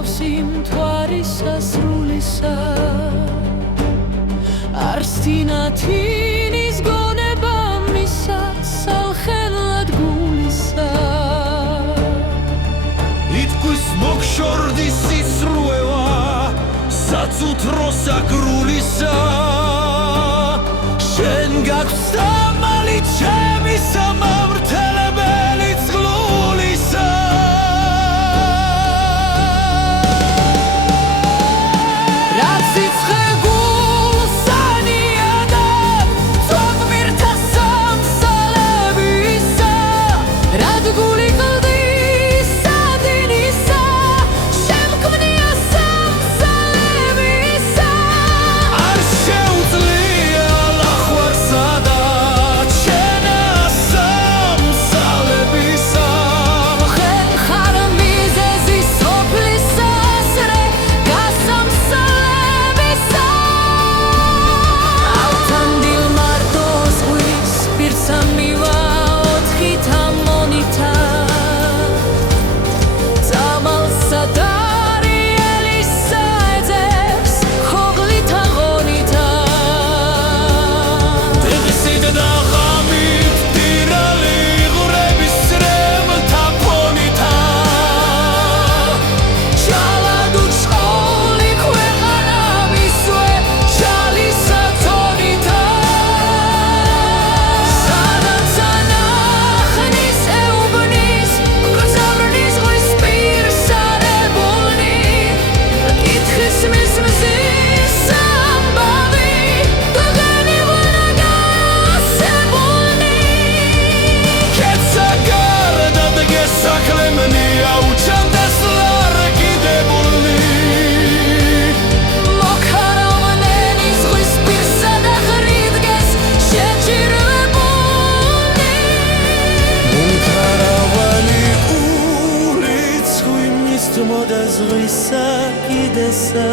მსგავსი მთვარისა სრულისა არც თინათინის გონება მისა სალხელად გულისა ითქვის მოგშორდის სისრუევა საწუთრო საგრულისა შენ გაქვს დამალი ჩემი სამავრთელებელი წყლულისა რაც იცხე გულსანია და წონმირთა სამსალებისა რად გული კლდის სადინისა შემქმნია სამსალებისა არ შეუძლია ლახვარსა და ჩენა სამსალებისა ხენ ხარ მიზეზი სოფლისასრე გასამსალებისა ავთანდილ მარტო ზღვის პირცა მივა ოთხით ამონითა წამალსა დარიელისა ეძებს ხოღლით აღონითა დეღსით და ღამით დირალი ღვრების სრემთა ფონითა ჩალადუ ჭყოლი ქვეყანა მისვე ჩალისა თონითა სადაც ანახნის ეუბნის გრძავრნის ზღვის პირსარებულნი კითხის მის მზის ამბავი დღენი ვარაგასებულნი კეცა გარდა დგესაკლემნი აუჩანდეს ლარგიდებულნი მოქარავნენი ზღვის პირსა და ღრიდგეს შეჭირვებულნი მუნქარავანი ულიც ღვიმის თმოდა ზღვისა კიდესა